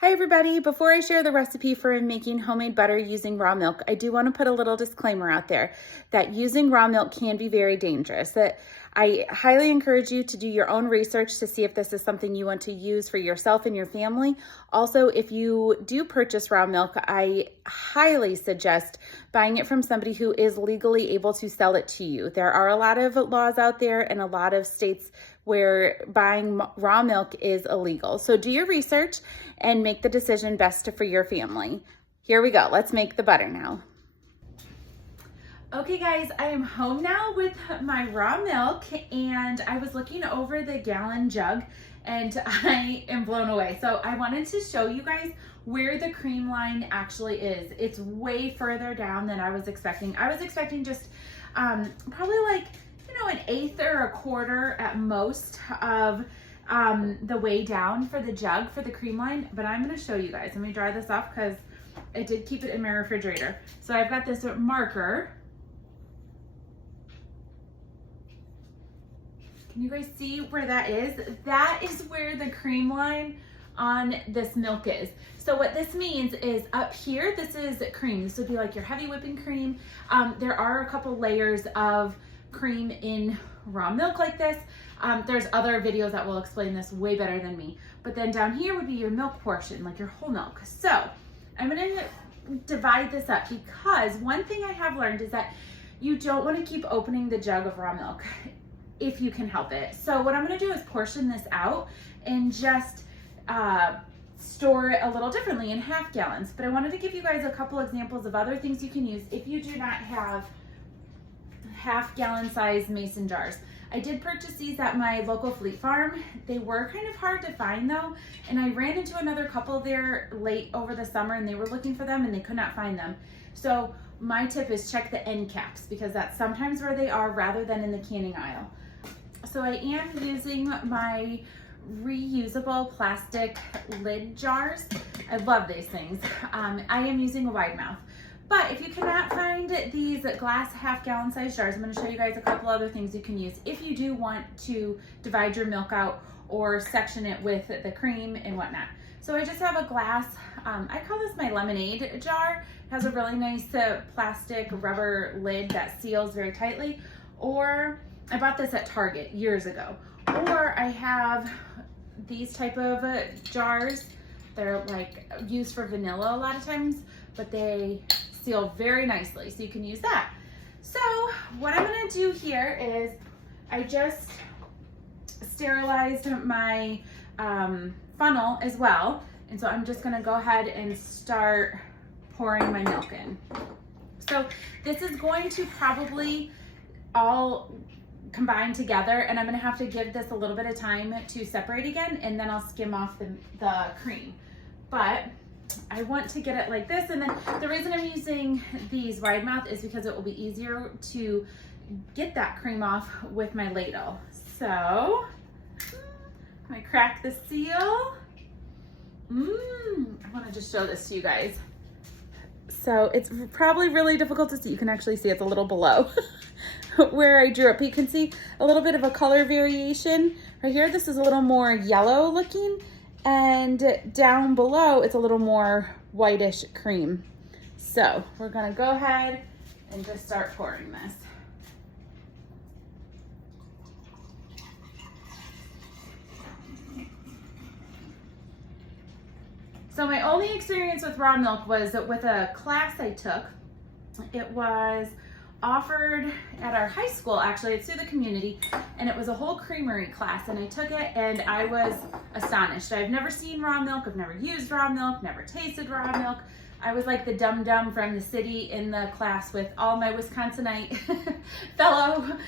Hi everybody, before I share the recipe for making homemade butter using raw milk, I do want to put a little disclaimer out there that using raw milk can be very dangerous. That I highly encourage you to do your own research to see if this is something you want to use for yourself and your family. Also, if you do purchase raw milk, I highly suggest buying it from somebody who is legally able to sell it to you. There are a lot of laws out there and a lot of states where buying raw milk is illegal. So do your research and make the decision best for your family. Here we go. Let's make the butter now. Okay guys, I am home now with my raw milk and I was looking over the gallon jug and I am blown away. So I wanted to show you guys where the cream line actually is. It's way further down than I was expecting. I was expecting just probably like, an eighth or a quarter at most of the way down for the jug for the cream line, but I'm going to show you guys. Let me dry this off because I did keep it in my refrigerator. So I've got this marker. Can you guys see where that is? That is where the cream line on this milk is. So what this means is up here, this is cream. This would be like your heavy whipping cream. There are a couple layers of cream in raw milk like this. There's other videos that will explain this way better than me. But then down here would be your milk portion, like your whole milk. So I'm gonna divide this up because one thing I have learned is that you don't want to keep opening the jug of raw milk if you can help it. So what I'm gonna do is portion this out and just store it a little differently in half gallons. But I wanted to give you guys a couple examples of other things you can use if you do not have half gallon size mason jars. I did purchase these at my local Fleet Farm. They were kind of hard to find though, and I ran into another couple there late over the summer and they were looking for them and they could not find them. So my tip is check the end caps because that's sometimes where they are rather than in the canning aisle. So I am using my reusable plastic lid jars. I love these things. I am using a wide mouth. But if you cannot find these glass half gallon size jars, I'm going to show you guys a couple other things you can use if you do want to divide your milk out or section it with the cream and whatnot. So I just have a glass, I call this my lemonade jar. It has a really nice plastic rubber lid that seals very tightly. Or I bought this at Target years ago. Or I have these type of jars. They're like used for vanilla a lot of times, but they seal very nicely, so you can use that. So what I'm gonna do here is I just sterilized my funnel as well, and so I'm just gonna go ahead and start pouring my milk in. So this is going to probably all combine together, and I'm gonna have to give this a little bit of time to separate again, and then I'll skim off the cream. But I want to get it like this, and then the reason I'm using these wide mouth is because it will be easier to get that cream off with my ladle. So I'm gonna crack the seal. I want to just show this to you guys. So it's probably really difficult to see. You can actually see it's a little below where I drew it, but you can see a little bit of a color variation right here. This is a little more yellow looking, and down below it's a little more whitish cream. So we're gonna go ahead and just start pouring this. So my only experience with raw milk was with a class I took. It was offered at our high school, actually. It's through the community, and it was a whole creamery class, and I took it and I was astonished. I've never seen raw milk, I've never used raw milk, never tasted raw milk. I was like the dum-dum from the city in the class with all my Wisconsinite fellow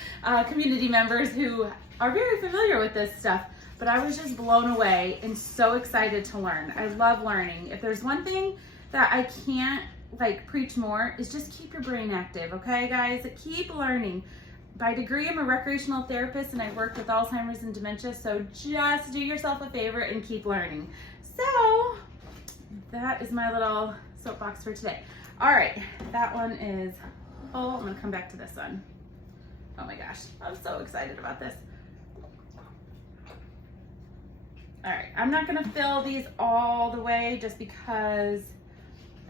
community members who are very familiar with this stuff. But I was just blown away and so excited to learn. I love learning. If there's one thing that I can't preach more is just keep your brain active, okay guys? Keep learning. By degree, I'm a recreational therapist and I work with Alzheimer's and dementia, so just do yourself a favor and keep learning. So that is my little soapbox for today. All right, that one is, I'm gonna come back to this one. Oh my gosh, I'm so excited about this. All right, I'm not gonna fill these all the way just because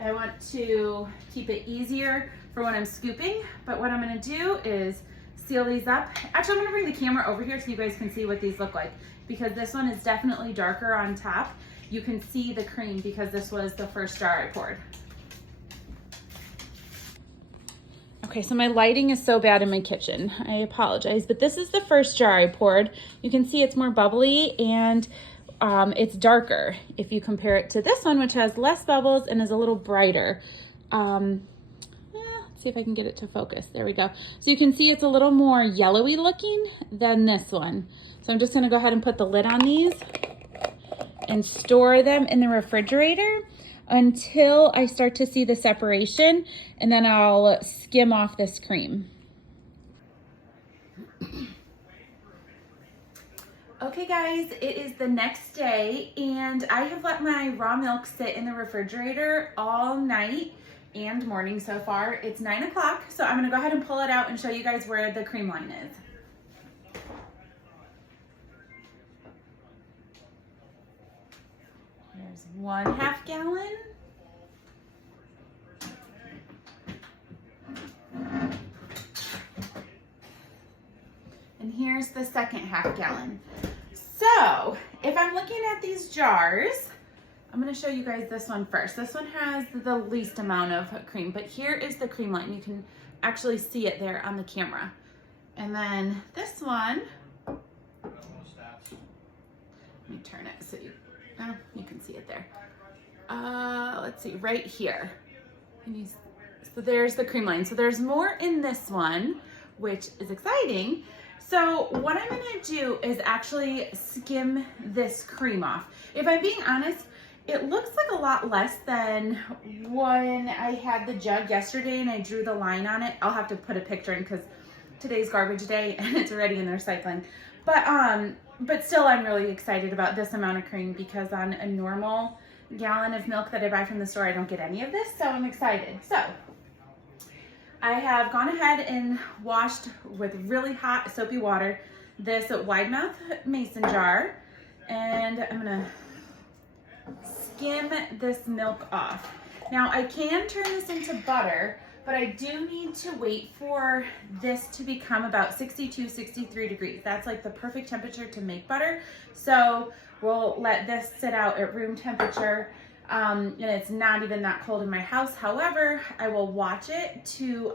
I want to keep it easier for when I'm scooping, but what I'm gonna do is seal these up. Actually, I'm gonna bring the camera over here so you guys can see what these look like, because this one is definitely darker on top. You can see the cream because this was the first jar I poured. Okay, so my lighting is so bad in my kitchen. I apologize, but this is the first jar I poured. You can see it's more bubbly and it's darker if you compare it to this one, which has less bubbles and is a little brighter. Let's see if I can get it to focus. There we go. So you can see it's a little more yellowy looking than this one. So I'm just gonna go ahead and put the lid on these and store them in the refrigerator until I start to see the separation, and then I'll skim off this cream. Okay guys, it is the next day and I have let my raw milk sit in the refrigerator all night and morning so far. It's 9 o'clock, so I'm gonna go ahead and pull it out and show you guys where the cream line is. There's 1/2 gallon. And here's the second 1/2 gallon. So if I'm looking at these jars, I'm gonna show you guys this one first. This one has the least amount of cream, but here is the cream line. You can actually see it there on the camera. And then this one, let me turn it so you can see it there. Let's see, right here. So there's the cream line. So there's more in this one, which is exciting. So what I'm gonna do is actually skim this cream off. If I'm being honest, it looks like a lot less than when I had the jug yesterday and I drew the line on it. I'll have to put a picture in because today's garbage day and it's already in the recycling. But still, I'm really excited about this amount of cream because on a normal gallon of milk that I buy from the store, I don't get any of this, so I'm excited. So I have gone ahead and washed with really hot soapy water this wide mouth mason jar, and I'm gonna skim this milk off. Now I can turn this into butter, but I do need to wait for this to become about 62, 63 degrees. That's like the perfect temperature to make butter. So we'll let this sit out at room temperature. And it's not even that cold in my house. However, I will watch it to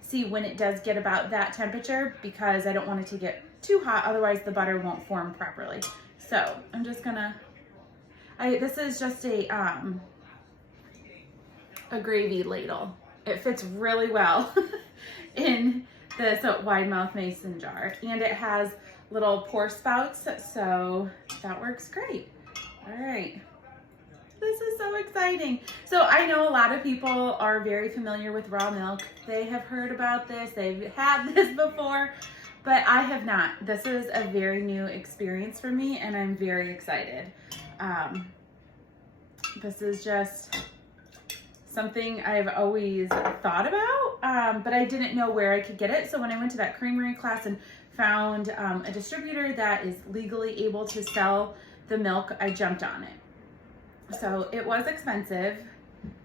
see when it does get about that temperature because I don't want it to get too hot. Otherwise the butter won't form properly. So I'm just gonna, this is just a gravy ladle. It fits really well in this wide mouth mason jar, and it has little pour spouts, so that works great. All right, this is so exciting. So I know a lot of people are very familiar with raw milk. They have heard about this, they've had this before, but I have not. This is a very new experience for me and I'm very excited. This is just something I've always thought about, but I didn't know where I could get it. So when I went to that creamery class and found a distributor that is legally able to sell the milk, I jumped on it. So it was expensive.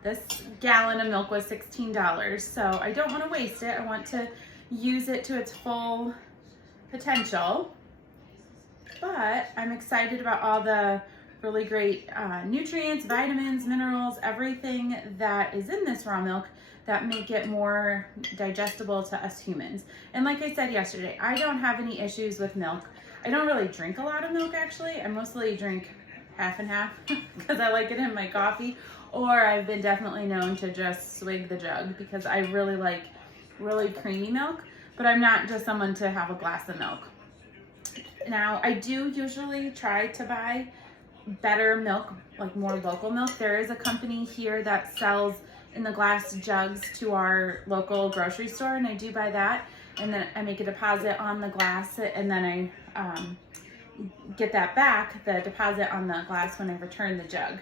This gallon of milk was $16. So I don't want to waste it. I want to use it to its full potential, but I'm excited about all the really great nutrients, vitamins, minerals, everything that is in this raw milk that make it more digestible to us humans. And like I said yesterday, I don't have any issues with milk. I don't really drink a lot of milk actually. I mostly drink half and half because I like it in my coffee, or I've been definitely known to just swig the jug because I really like really creamy milk, but I'm not just someone to have a glass of milk. Now, I do usually try to buy better milk, like more local milk. There is a company here that sells in the glass jugs to our local grocery store, and I do buy that, and then I make a deposit on the glass, and then I get that back, the deposit on the glass, when I return the jug.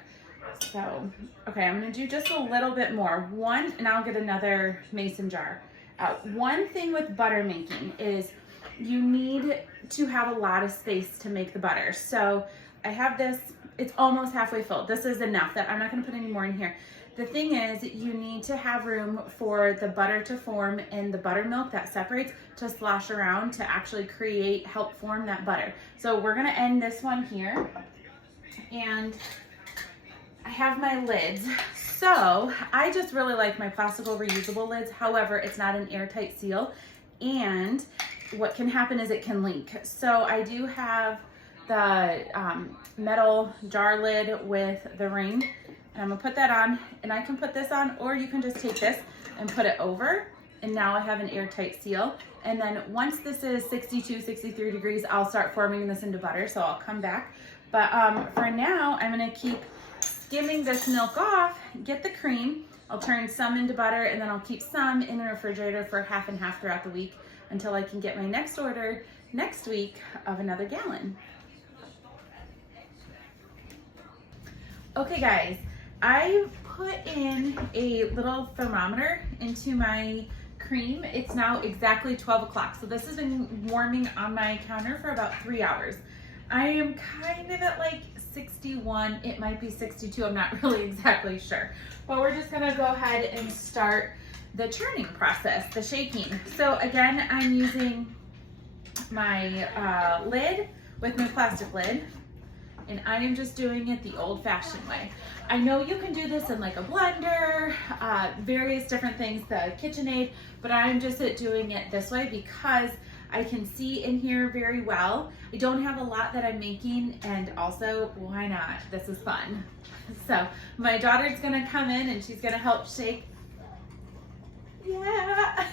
So, okay, I'm gonna do just a little bit more. One, and I'll get another mason jar out. One thing with butter making is you need to have a lot of space to make the butter. So I have this, it's almost halfway filled. This is enough that I'm not gonna put any more in here. The thing is, you need to have room for the butter to form and the buttermilk that separates to slosh around to actually help form that butter. So we're gonna end this one here. And I have my lids. So I just really like my plastical reusable lids. However, it's not an airtight seal. And what can happen is it can leak. So I do have the metal jar lid with the ring. And I'm gonna put that on, and I can put this on, or you can just take this and put it over. And now I have an airtight seal. And then once this is 62, 63 degrees, I'll start forming this into butter. So I'll come back. But for now, I'm gonna keep skimming this milk off, get the cream. I'll turn some into butter, and then I'll keep some in the refrigerator for half and half throughout the week until I can get my next order next week of another gallon. Okay guys, I put in a little thermometer into my cream. It's now exactly 12 o'clock. So this has been warming on my counter for about 3 hours. I am kind of at like 61, it might be 62, I'm not really exactly sure. But we're just gonna go ahead and start the churning process, the shaking. So again, I'm using my lid with my plastic lid, and I am just doing it the old-fashioned way. I know you can do this in like a blender, various different things, the KitchenAid, but I'm just doing it this way because I can see in here very well. I don't have a lot that I'm making, and also, why not? This is fun. So my daughter's gonna come in and she's gonna help shake. Yeah.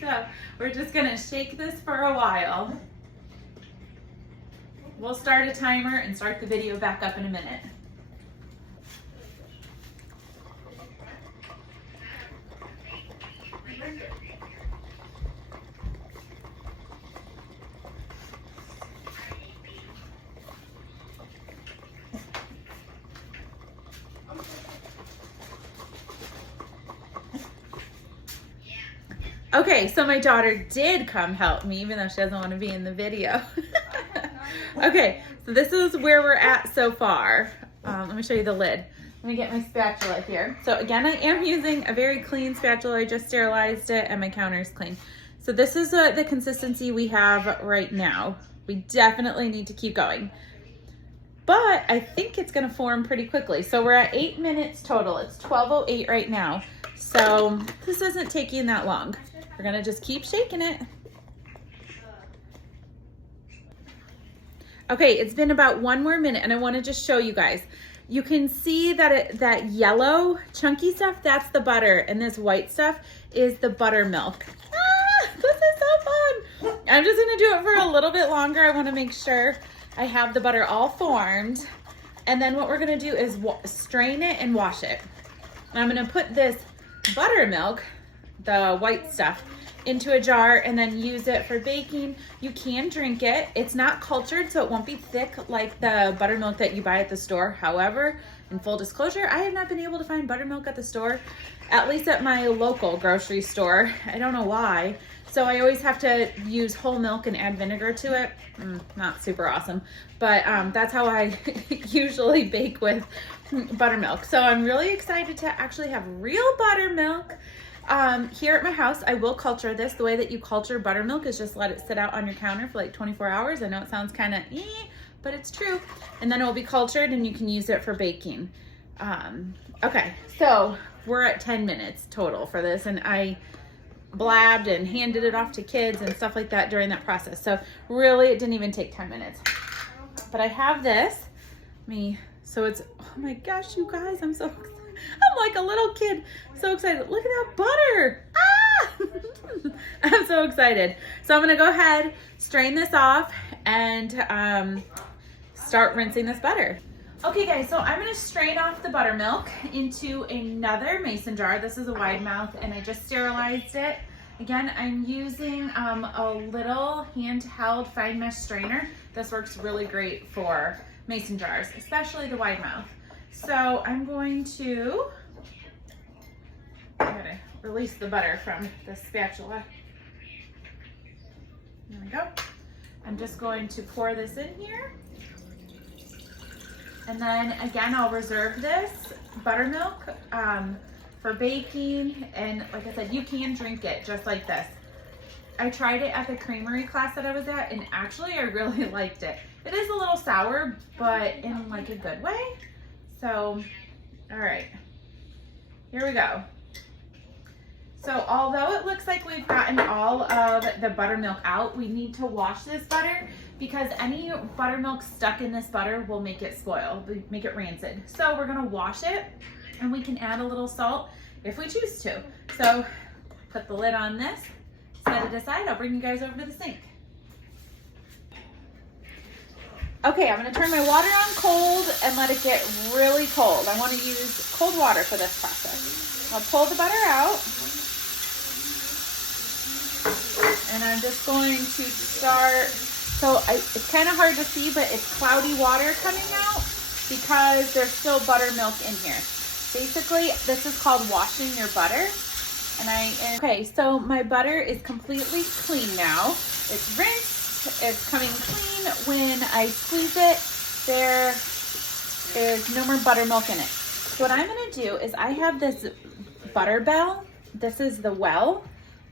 So we're just gonna shake this for a while. We'll start a timer and start the video back up in a minute. Okay, so my daughter did come help me, even though she doesn't want to be in the video. Okay, so this is where we're at so far. Let me show you the lid. Let me get my spatula here. So again, I am using a very clean spatula. I just sterilized it and my counter's clean. So this is the consistency we have right now. We definitely need to keep going. But I think it's gonna form pretty quickly. So we're at 8 minutes total. It's 12:08 right now. So this isn't taking that long. We're gonna just keep shaking it. Okay, it's been about 1 more minute, and I wanna just show you guys. You can see that that yellow chunky stuff, that's the butter, and this white stuff is the buttermilk. Ah, this is so fun. I'm just gonna do it for a little bit longer. I wanna make sure I have the butter all formed. And then what we're gonna do is strain it and wash it. And I'm gonna put this buttermilk, the white stuff, into a jar and then use it for baking. You can drink it. It's not cultured, so it won't be thick like the buttermilk that you buy at the store. However, in full disclosure, I have not been able to find buttermilk at the store, at least at my local grocery store. I don't know why. So I always have to use whole milk and add vinegar to it. Not super awesome, but that's how I usually bake with buttermilk. So I'm really excited to actually have real buttermilk. Here at my house, I will culture this. The way that you culture buttermilk is just let it sit out on your counter for like 24 hours. I know it sounds kind of but it's true. And then it will be cultured and you can use it for baking. Okay, so we're at 10 minutes total for this, and I blabbed and handed it off to kids and stuff like that during that process. So really, it didn't even take 10 minutes. But I have this. So it's, oh my gosh, you guys, I'm like a little kid, so excited. Look at that butter. Ah! I'm so excited. So I'm gonna go ahead, strain this off, and start rinsing this butter. Okay guys, so I'm gonna strain off the buttermilk into another mason jar. This is a wide mouth, and I just sterilized it. Again, I'm using a little handheld fine mesh strainer. This works really great for mason jars, especially the wide mouth. So I'm going to, release the butter from the spatula. There we go. I'm just going to pour this in here. And then again, I'll reserve this buttermilk for baking. And like I said, you can drink it just like this. I tried it at the creamery class that I was at, and actually I really liked it. It is a little sour, but in like a good way. So, all right, here we go. So although it looks like we've gotten all of the buttermilk out, we need to wash this butter because any buttermilk stuck in this butter will make it spoil, make it rancid. So we're gonna wash it, and we can add a little salt if we choose to. So put the lid on this, set it aside. I'll bring you guys over to the sink. Okay, I'm gonna turn my water on cold and let it get really cold. I wanna use cold water for this process. I'll pull the butter out. And I'm just going to start, it's kind of hard to see, but it's cloudy water coming out because there's still buttermilk in here. Basically, this is called washing your butter. Okay, so my butter is completely clean now. It's rinsed, it's coming clean. When I squeeze it, there is no more buttermilk in it. So what I'm gonna do is I have this butter bell. This is the well.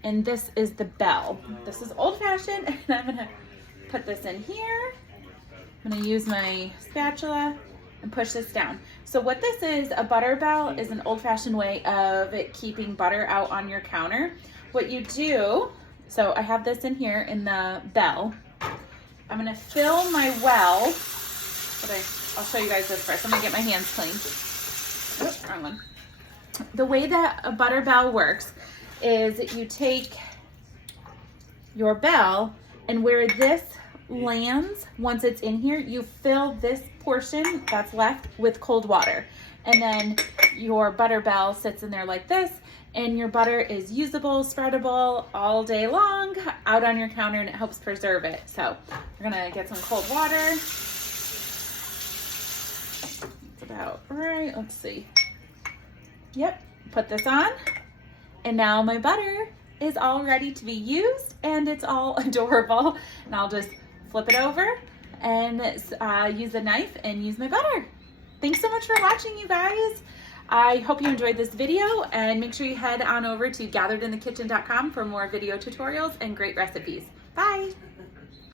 And this is the bell. This is old fashioned, and I'm gonna put this in here. I'm gonna use my spatula and push this down. So what this is, a butter bell is an old fashioned way of keeping butter out on your counter. What you do, so I have this in here in the bell. I'm gonna fill my well, I'll show you guys this first. I'm gonna get my hands clean. Oops, wrong one. The way that a butter bell works is you take your bell, and where this lands, once it's in here, you fill this portion that's left with cold water. And then your butter bell sits in there like this, and your butter is usable, spreadable all day long out on your counter, and it helps preserve it. So we're gonna get some cold water. It's about right, let's see. Yep, put this on. And now my butter is all ready to be used, and it's all adorable. And I'll just flip it over and use a knife and use my butter. Thanks so much for watching, you guys. I hope you enjoyed this video, and make sure you head on over to gatheredinthekitchen.com for more video tutorials and great recipes. Bye.